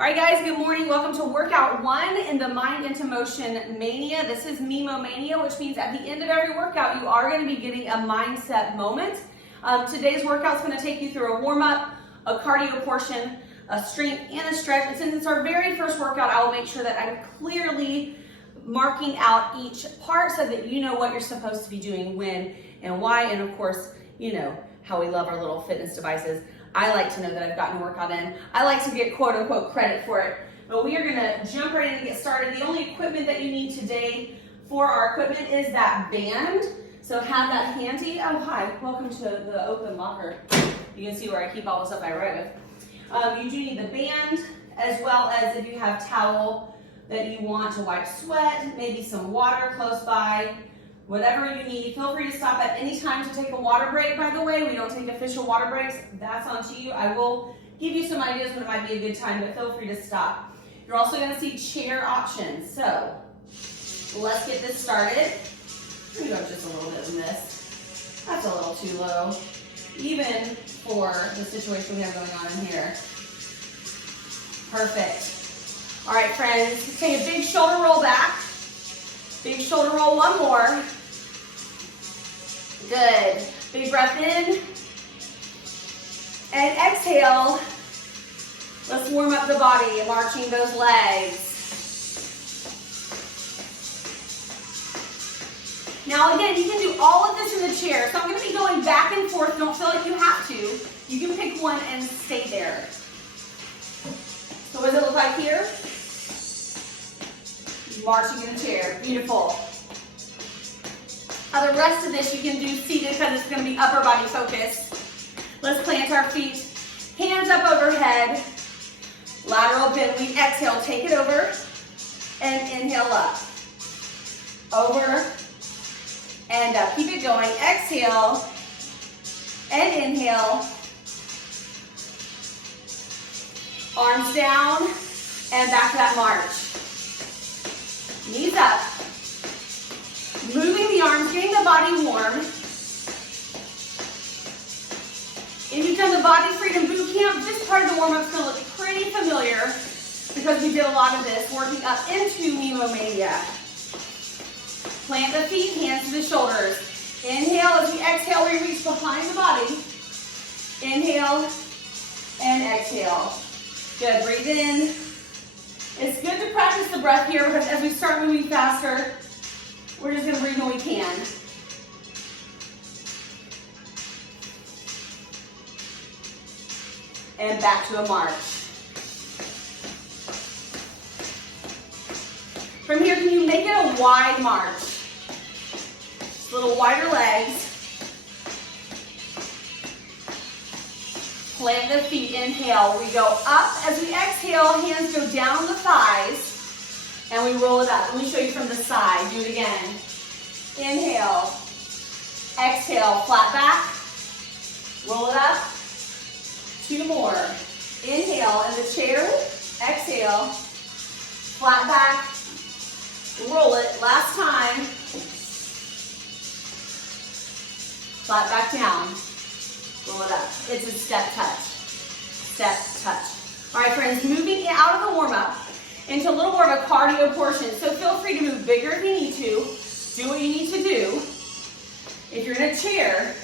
All right, guys, good morning. Welcome to workout 1 in the Mind into Motion Mania. This is Memo Mania, which means at the end of every workout, you are going to be getting a mindset moment. Today's workout is going to take you through a warm-up, a cardio portion, a strength, and a stretch. And since it's our very first workout, I will make sure that I'm clearly marking out each part so that you know what you're supposed to be doing, when and why, and of course, you know how we love our little fitness devices. I like to know that I've gotten a workout in. I like to get quote unquote credit for it. But we are gonna jump right in and get started. The only equipment that you need today for our equipment is that band. So have that handy. Oh, hi, welcome to the open locker. You can see where I keep all the stuff I write with. You do need the band, as well as if you have towel that you want to wipe sweat, maybe some water close by. Whatever you need, feel free to stop at any time to take a water break, by the way. We don't take official water breaks. That's on to you. I will give you some ideas when it might be a good time, but feel free to stop. You're also going to see chair options. So let's get this started. I'm going to go just a little bit in this. That's a little too low, even for the situation we have going on in here. Perfect. All right, friends, take a big shoulder roll back. Big shoulder roll, one more. Good. Big breath in. And exhale. Let's warm up the body, marching those legs. Now again, you can do all of this in the chair. So I'm going to be going back and forth. Don't feel like you have to. You can pick one and stay there. So what does it look like here? Marching in the chair. Beautiful. Now the rest of this you can do seated because it's going to be upper body focused. Let's plant our feet. Hands up overhead. Lateral bend. We exhale. Take it over. And inhale up. Over. And up. Keep it going. Exhale. And inhale. Arms down. And back to that march. Knees up. Moving the arms, getting the body warm. If you've done the Body Freedom Boot Camp, this part of the warm-up is going to look pretty familiar because we did a lot of this working up into Memo Mania. Plant the feet, hands to the shoulders. Inhale. As we exhale, we reach behind the body. Inhale and exhale. Good. Breathe in. It's good to practice the breath here because as we start moving faster, we're just going to breathe when we can. And back to a march. From here, can you make it a wide march? A little wider legs. Plant the feet, inhale. We go up. As we exhale, hands go down the thighs, and we roll it up. Let me show you from the side. Do it again. Inhale. Exhale, flat back. Roll it up. 2 more. Inhale in the chair. Exhale. Flat back. Roll it. Last time. Flat back down. Roll it up. It's a step touch. Step touch. All right, friends, moving out of the warm-up into a little more of a cardio portion. So feel free to move bigger if you need to. Do what you need to do. If you're in a chair,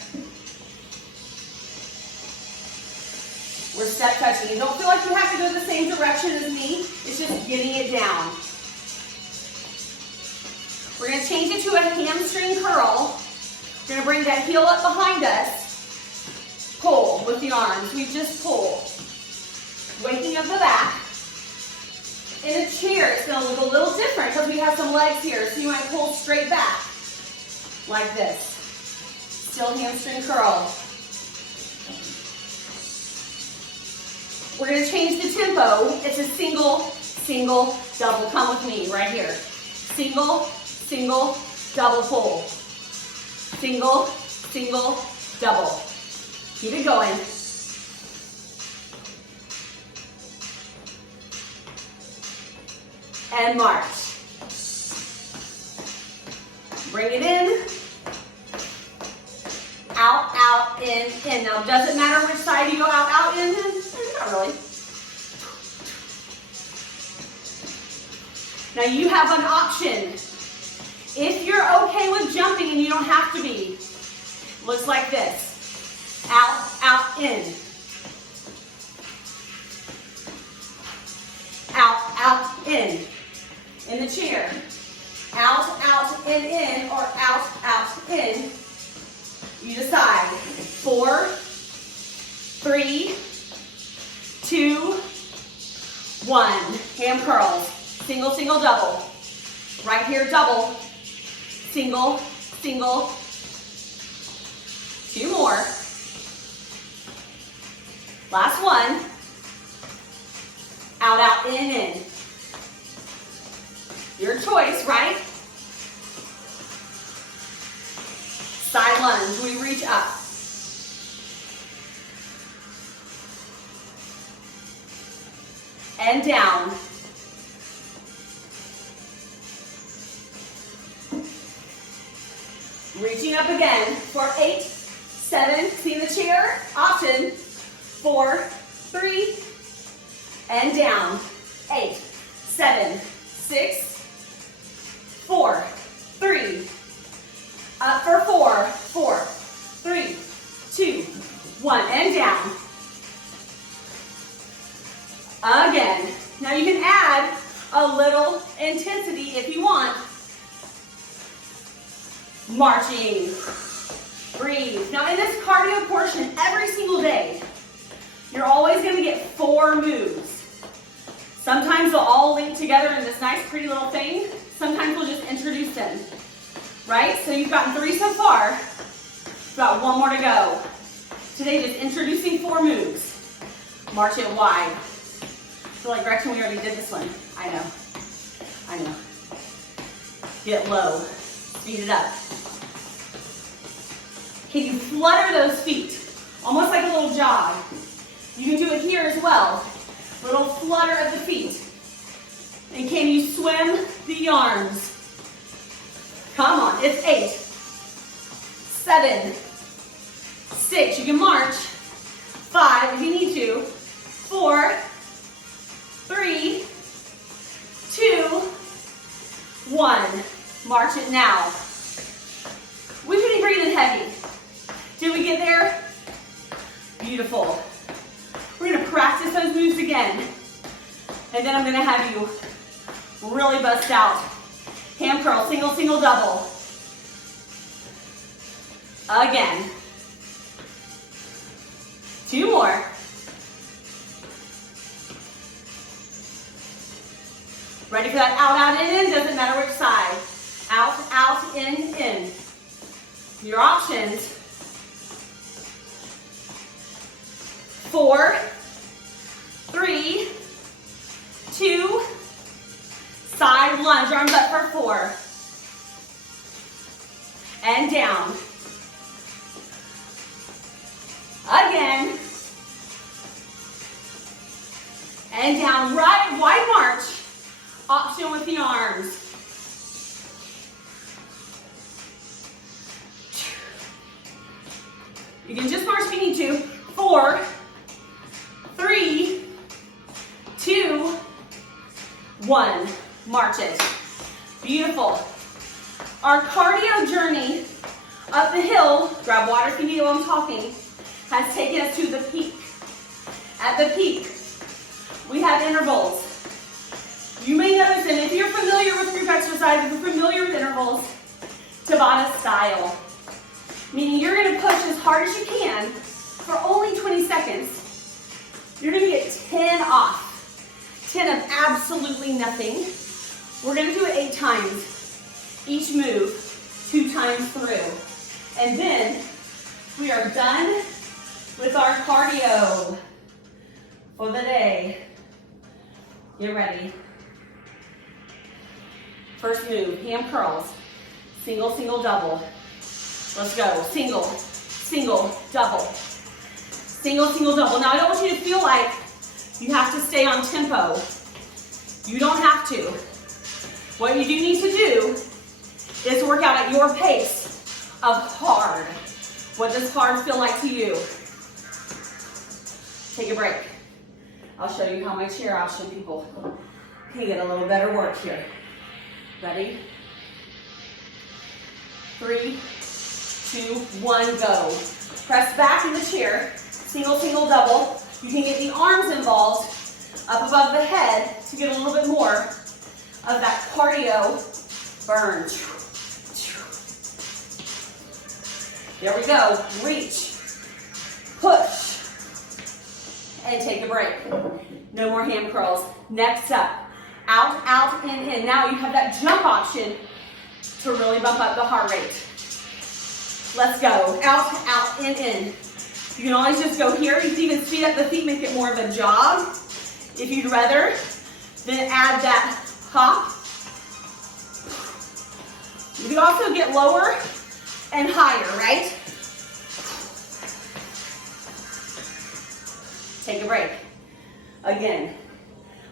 we're step touching. You don't feel like you have to go the same direction as me. It's just getting it down. We're going to change it to a hamstring curl. We're going to bring that heel up behind us. Pull with the arms. We just pull. Waking up the back. In a chair, it's going to look a little different because we have some legs here. So you might pull straight back like this. Still hamstring curl. We're going to change the tempo. It's a single, single, double. Come with me right here. Single, single, double pull. Single, single, double. Keep it going. And march. Bring it in. Out, out, in, in. Now, does it matter which side you go out, out, in? Not really. Now you have an option. If you're okay with jumping and you don't have to be, looks like this. Out, out, in. Out, out, in. In the chair. Out, out, in, or out, out, in. You decide. 4, 3, 2, 1. Ham curls. Single, single, double. Right here, double. Single, single. 2 more. Last one. Out, out, in. Your choice, right? Side lunge, we reach up. And down. Reaching up again for 8, 7, see in the chair, option, 4, 3, and down, 8, 7, 6, 4, 3, up for 4, 4, 3, 2, 1, and down. Again. Now you can add a little intensity if you want. Marching. Breathe. Now in this cardio portion, every single day, you're always going to get 4 moves. Sometimes they'll all link together in this nice pretty little thing. Sometimes we'll just introduce them. Right? So you've gotten 3 so far. About 1 more to go. Today just introducing 4 moves. March it wide. I feel like Gretchen, we already did this one. I know. I know. Get low. Speed it up. Can you flutter those feet? Almost like a little jog. You can do it here as well. Little flutter of the feet. And can you swim the arms? Come on, it's 8, 7, 6, you can march, 5 if you need to, 4, 3, 2, 1. March it now. We've been breathing heavy. Did we get there? Beautiful. We're gonna practice those moves again. And then I'm gonna have you really bust out. Ham curl, single, single, double. Again. 2 more. Ready for that out, out, in, doesn't matter which side. Out, out, in. Your options. 4, 3, 2, side lunge, arms up for 4. And down. Again. And down, right, wide march. Option with the arms. You can just march if you need to. 4, 3, 2, 1. March it. Beautiful. Our cardio journey up the hill, grab water if you need while I'm talking, has taken us to the peak. At the peak, we have intervals. You may notice, and if you're familiar with group exercise, if you're familiar with intervals, Tabata style. Meaning you're going to push as hard as you can for only 20 seconds. You're going to get 10 off. 10 of absolutely nothing. We're going to do it 8 times. Each move 2 times through. And then we are done with our cardio for the day. Get ready. First move, ham curls. Single, single, double. Let's go. Single, single, double. Single, single, double. Now I don't want you to feel like you have to stay on tempo. You don't have to. What you do need to do is work out at your pace of hard. What does hard feel like to you? Take a break. I'll show you how my chair option people can get a little better work here. Ready? 3, 2, 1, go. Press back in the chair. Single, single, double. You can get the arms involved up above the head to get a little bit more of that cardio burn. There we go. Reach, push, and take a break. No more hand curls. Next up, out, out, in. Now you have that jump option to really bump up the heart rate. Let's go. Out, out, in. You can always just go here. You can even speed up the feet, make it more of a jog. If you'd rather, then add that hop. You can also get lower and higher, right? Take a break. Again,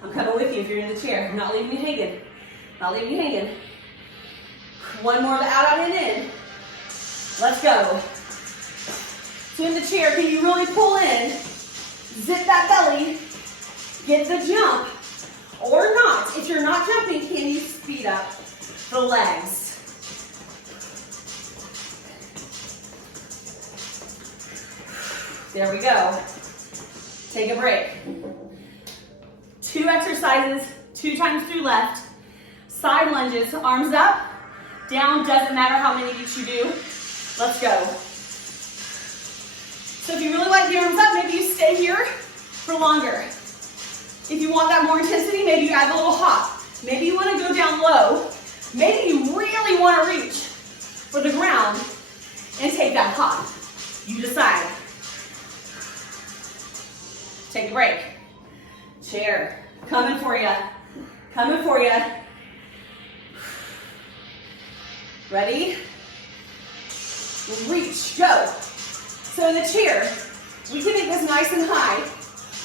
I'm coming with you if you're in the chair. I'm not leaving you hanging. Not leaving you hanging. One more to out, out, in. Let's go. So in the chair, can you really pull in, zip that belly, get the jump, or not? If you're not jumping, can you speed up the legs? There we go. Take a break. 2 exercises, 2 times through left. Side lunges, arms up, down, doesn't matter how many each you do. Let's go. So if you really like the arms up, maybe you stay here for longer. If you want that more intensity, maybe you add a little hop. Maybe you want to go down low. Maybe you really want to reach for the ground and take that hop. You decide. Take a break. Chair. Coming for you. Coming for you. Ready? Reach. Go. So in the chair, we can make this nice and high.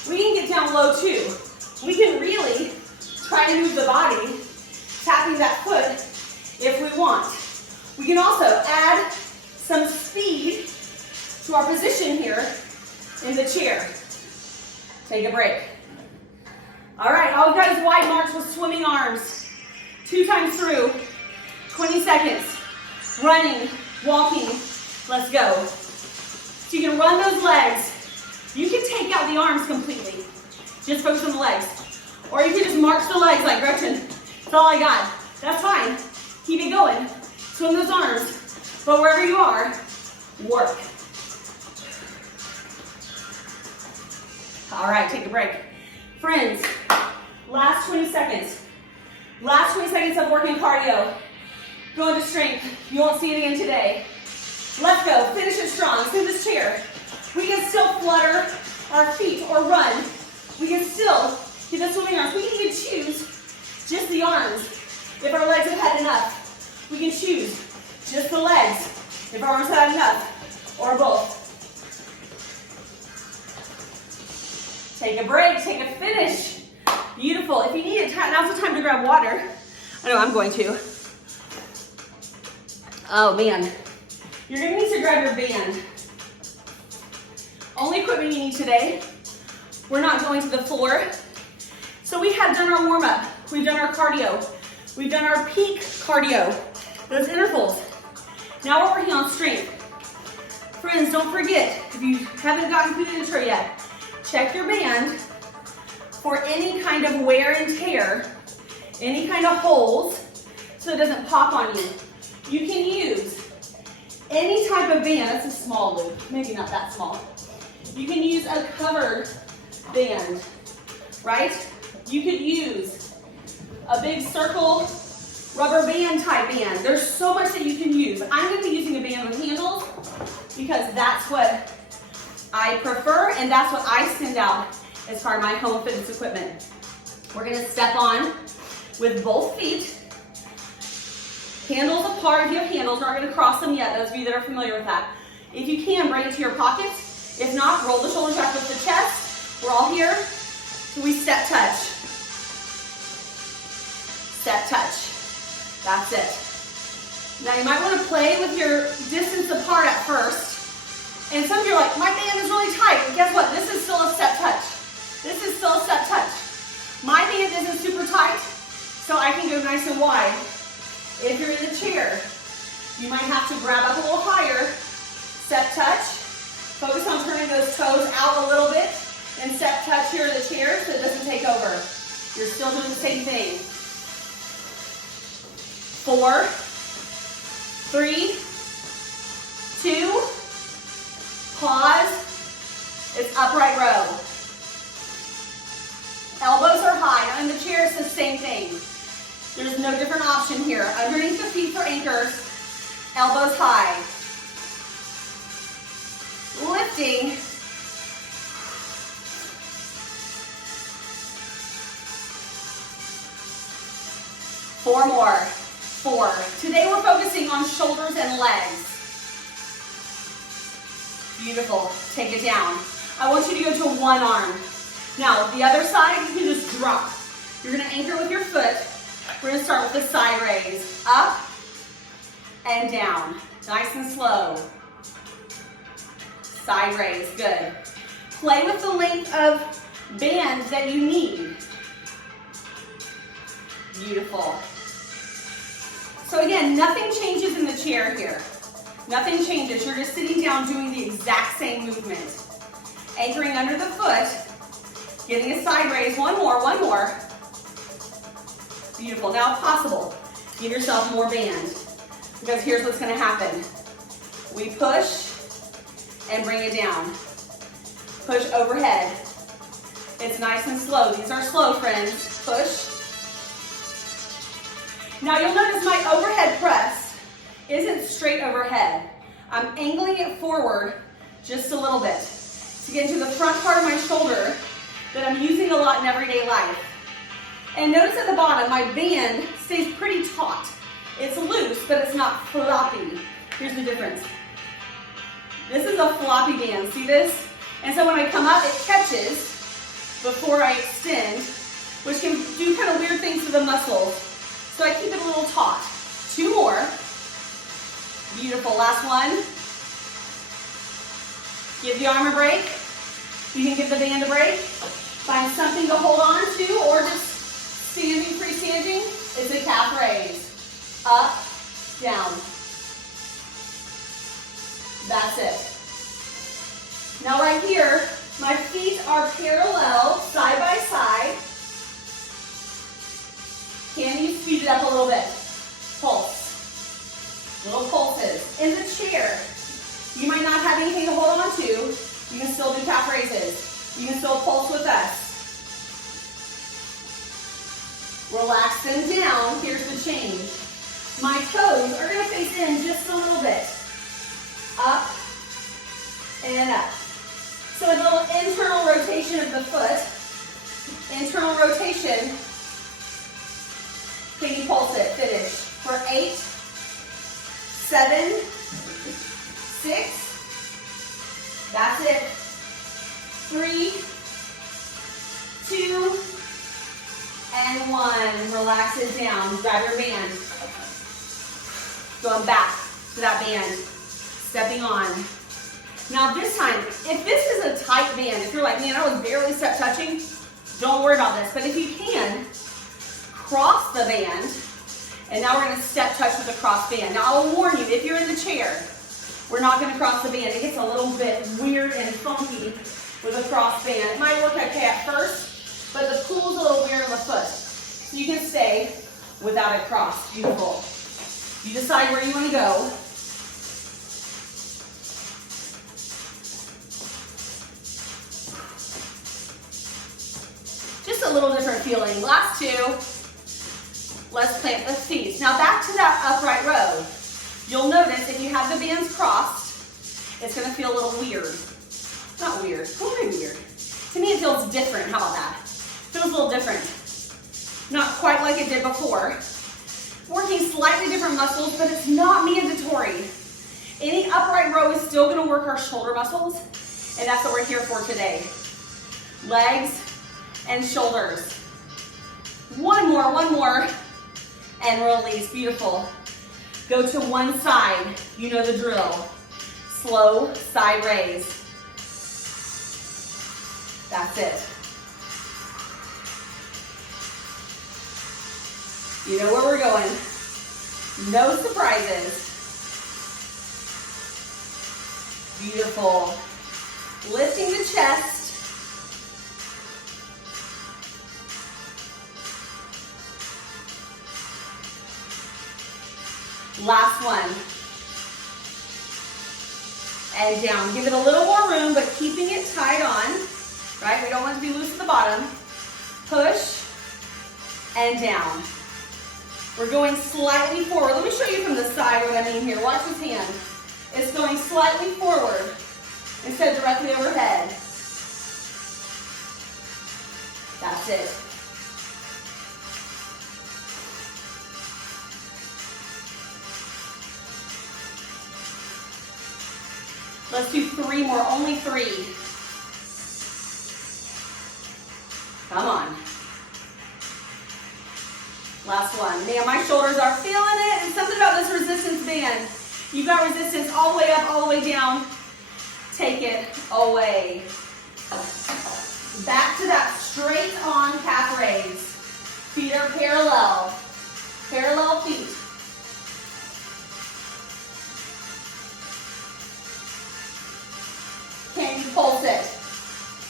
We can get down low too. We can really try to move the body, tapping that foot if we want. We can also add some speed to our position here in the chair. Take a break. All right, all guys, wide march with swimming arms. 2 times through, 20 seconds. Running, walking, let's go. So you can run those legs. You can take out the arms completely. Just focus on the legs. Or you can just march the legs like Gretchen. That's all I got. That's fine. Keep it going. Swim those arms. But wherever you are, work. All right, take a break. Friends, last 20 seconds. Last 20 seconds of working cardio. Go into strength. You won't see it again today. Let's go. Finish it strong. Through this chair. We can still flutter our feet or run. We can still get the swimming arms. We can even choose just the arms if our legs have had enough. We can choose just the legs if our arms have had enough, or both. Take a break. Take a finish. Beautiful. If you need it, now's the time to grab water. I know I'm going to. Oh, man. You're going to need to grab your band. Only equipment you need today. We're not going to the floor. So we have done our warm-up. We've done our cardio. We've done our peak cardio. Those intervals. Now we're working on strength. Friends, don't forget, if you haven't gotten through the intro yet, check your band for any kind of wear and tear, any kind of holes, so it doesn't pop on you. You can use any type of band. That's a small loop, maybe not that small. You can use a covered band, right? You could use a big circle rubber band type band. There's so much that you can use. I'm going to be using a band with handles because that's what I prefer and that's what I send out as part of my home fitness equipment. We're going to step on with both feet. Handles apart. If you have handles, we're not going to cross them yet, those of you that are familiar with that. If you can, bring it to your pocket. If not, roll the shoulders back with the chest. We're all here. So we step, touch. Step, touch. That's it. Now you might want to play with your distance apart at first. And some of you are like, my band is really tight. But guess what? This is still a step touch. This is still a step touch. My band isn't super tight, so I can go nice and wide If you're in the chair, you might have to grab up a little higher, step touch. Focus on turning those toes out a little bit, and step touch here in the chair so it doesn't take over. You're still doing the same thing. 4, 3, 2, pause. It's upright row. Elbows are high. Now in the chair, it's the same thing. There's no different option here. Underneath the feet for anchors, elbows high. Lifting. Four more. 4. Today we're focusing on shoulders and legs. Beautiful. Take it down. I want you to go to one arm. Now, the other side, you can just drop. You're going to anchor with your foot. We're going to start with the side raise. Up and down. Nice and slow. Side raise. Good. Play with the length of band that you need. Beautiful. So again, nothing changes in the chair here. Nothing changes. You're just sitting down doing the exact same movement. Anchoring under the foot. Getting a side raise. One more, one more. Beautiful. Now, if possible, give yourself more band. Because here's what's going to happen. We push and bring it down. Push overhead. It's nice and slow. These are slow, friends. Push. Now, you'll notice my overhead press isn't straight overhead. I'm angling it forward just a little bit to get into the front part of my shoulder that I'm using a lot in everyday life. And notice at the bottom, my band stays pretty taut. It's loose, but it's not floppy. Here's the difference. This is a floppy band, see this? And so when I come up, it catches before I extend, which can do kind of weird things to the muscles. So I keep it a little taut. 2 more. Beautiful, last one. Give the arm a break. You can give the band a break. Find something to hold on to, or just standing, freestanding. It's a calf raise. Up, down. That's it. Now right here, my feet are parallel, side by side. Can you speed it up a little bit? Pulse. Little pulses. In the chair, you might not have anything to hold on to. You can still do calf raises. You can still pulse with us. Relax them down. Here's the change. My toes are going to face in just a little bit. Up and up. So a little internal rotation of the foot. Internal rotation. Can you pulse it? Finish. For 8, 7, 6. That's it. 3, 2, and 1. Relax it down. Grab your band. Going back to that band. Stepping on. Now this time, if this is a tight band, if you're like, man, I was barely step touching, don't worry about this. But if you can, cross the band, and now we're going to step touch with the cross band. Now I'll warn you, if you're in the chair, we're not going to cross the band. It gets a little bit weird and funky with a cross band. It might work okay at first, but the pull's a little weird on the foot. So you can stay without it crossed. Beautiful. You decide where you want to go. Just a little different feeling. Last 2. Let's plant the feet. Now back to that upright row. You'll notice if you have the bands crossed, it's going to feel a little weird. Not weird. Well, maybe weird. To me, it feels different. How about that? Feels a little different. Not quite like it did before. Working slightly different muscles, but it's not mandatory. Any upright row is still going to work our shoulder muscles, and that's what we're here for today. Legs and shoulders. One more, and release. Beautiful. Go to one side. You know the drill. Slow side raise. That's it. You know where we're going. No surprises. Beautiful. Lifting the chest. Last one. And down. Give it a little more room, but keeping it tied on, right? We don't want it to be loose at the bottom. Push and down. We're going slightly forward. Let me show you from the side what I mean here. Watch this hand. It's going slightly forward instead of directly overhead. That's it. Let's do 3 more, only 3. Come on. Last one. Man, my shoulders are feeling it. And something about this resistance band. You've got resistance all the way up, all the way down. Take it away. Back to that straight on calf raise. Feet are parallel. Parallel feet. Can you pulse it?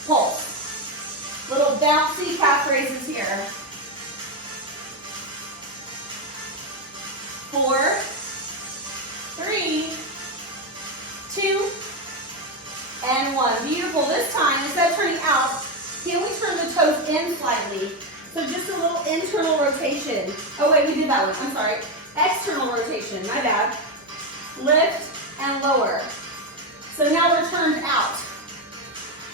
Pulse. Little bouncy calf raises here. 4, 3, 2, and 1. Beautiful. This time, instead of turning out, can we turn the toes in slightly? So just a little internal rotation. Oh wait, we did that one. I'm sorry. External rotation. My bad. Lift and lower. So now we're turned out.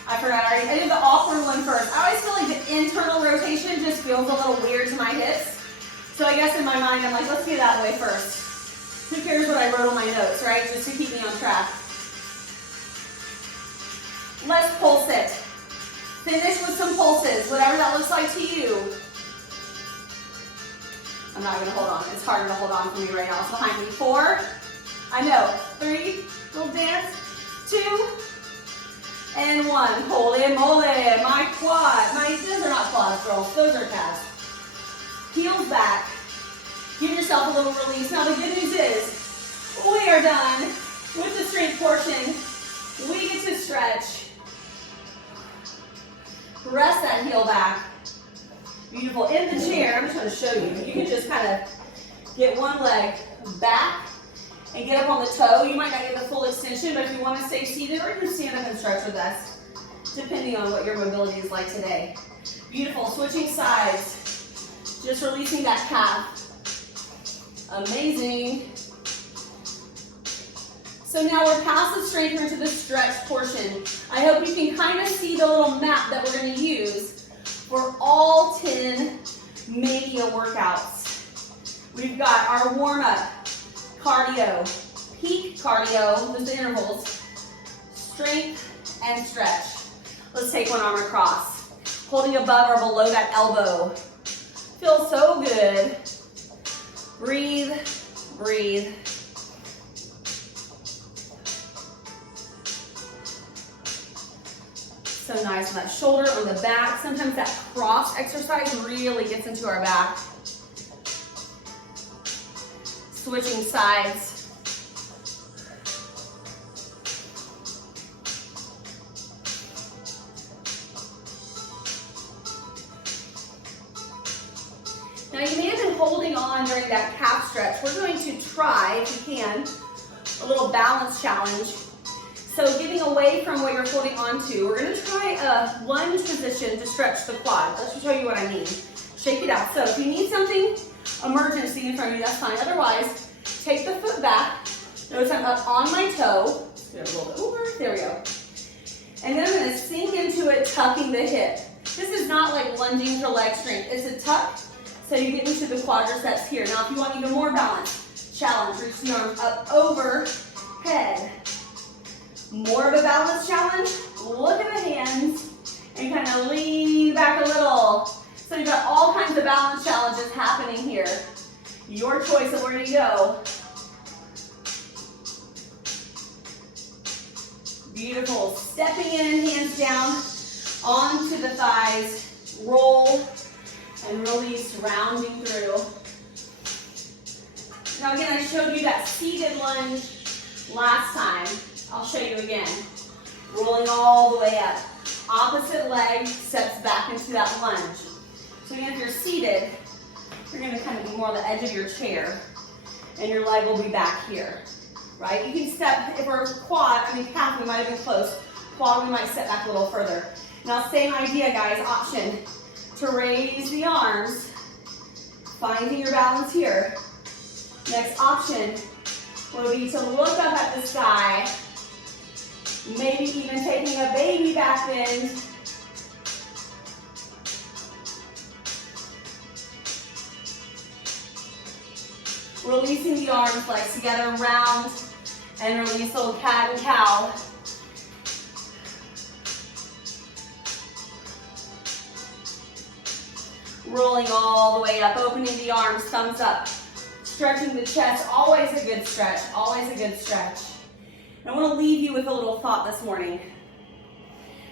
I forgot already. I did the awkward one first. I always feel like the internal rotation just feels a little weird to my hips. So I guess in my mind, I'm like, let's get that way first. Who cares what I wrote on my notes, right? Just to keep me on track. Let's pulse it. Finish with some pulses, whatever that looks like to you. I'm not gonna hold on. It's harder to hold on for me right now. It's behind me. 4, I know. 3, little dance. 2, and 1. Holy moly, my quad. Those are not quads, girls. Those are calves. Heels back. Give yourself a little release. Now the good news is, we are done with the strength portion. We get to stretch. Rest that heel back. Beautiful. In the chair, I'm just going to show you. You can just kind of get one leg back and get up on the toe. You might not get the full extension, but if you want to stay seated, or you can stand up and stretch with us, depending on what your mobility is like today. Beautiful. Switching sides. Just releasing that calf. Amazing. So now we're past the strength into the stretch portion. I hope you can kind of see the little map that we're going to use for all 10 mania workouts. We've got our warm-up, cardio, peak cardio, those are the intervals, strength and stretch. Let's take one arm across, holding above or below that elbow. Feels so good. Breathe, breathe. So nice on that shoulder, on the back. Sometimes that cross exercise really gets into our back. Switching sides. Now you may have been holding on during that calf stretch. We're going to try, if you can, a little balance challenge. So getting away from what you're holding on to, we're going to try a lunge position to stretch the quad. Let's show you what I mean. Shake it out. So if you need something emergency in front of you, that's fine. Otherwise, take the foot back. Notice I'm up on my toe. Get a little bit over. There we go. And then I'm going to sink into it, tucking the hip. This is not like lunging for leg strength. It's a tuck, so you get into the quadriceps here. Now, if you want even more balance, challenge. Reach the arms up overhead. More of a balance challenge, look at the hands and kind of lean back a little. So you've got all kinds of balance challenges happening here. Your choice of where to go. Beautiful. Stepping in, hands down, onto the thighs, roll and release, rounding through. Now again, I showed you that seated lunge last time. I'll show you again. Rolling all the way up. Opposite leg steps back into that lunge. So again, if you're seated, you're gonna kind of be more on the edge of your chair, and your leg will be back here, right? You can step, if we're calf, we might have been close. Quad, we might step back a little further. Now, same idea, guys, option to raise the arms, finding your balance here. Next option will be to look up at the sky, maybe even taking a baby back bend. Releasing the arms, legs together, round, and release, little cat and cow. Rolling all the way up, opening the arms, thumbs up. Stretching the chest, always a good stretch, always a good stretch. And I want to leave you with a little thought this morning.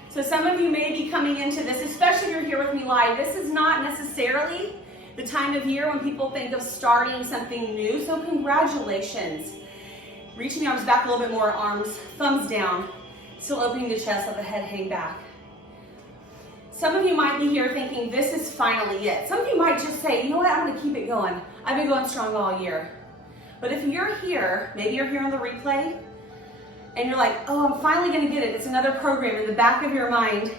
So some of you may be coming into this, especially if you're here with me live, this is not necessarily the time of year when people think of starting something new, so congratulations. Reaching the arms back a little bit more, arms, thumbs down, still opening the chest, let the head hang back. Some of you might be here thinking, this is finally it. Some of you might just say, you know what, I'm gonna keep it going. I've been going strong all year. But if you're here, maybe you're here on the replay, and you're like, oh, I'm finally gonna get it. It's another program. In the back of your mind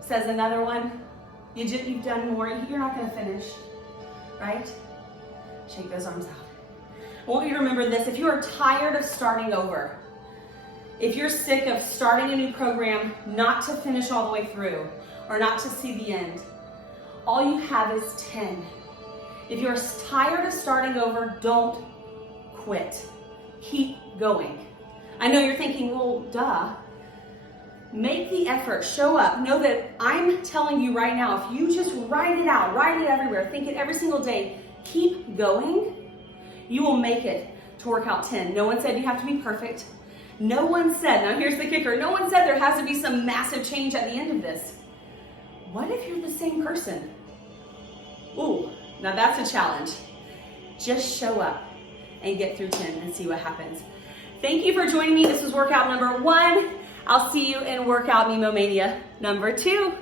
says another one. You've done more, you're not gonna finish, right? Shake those arms out. I want you to remember this, if you are tired of starting over, if you're sick of starting a new program, not to finish all the way through, or not to see the end, all you have is 10. If you're tired of starting over, don't quit. Keep going. I know you're thinking, well, duh. Make the effort, show up. Know that I'm telling you right now, if you just write it out, write it everywhere, think it every single day, keep going, you will make it to workout 10. No one said you have to be perfect. No one said, now here's the kicker, no one said there has to be some massive change at the end of this. What if you're the same person? Ooh, now that's a challenge. Just show up and get through 10 and see what happens. Thank you for joining me. This was workout number 1. I'll see you in workout Memo Mania number 2.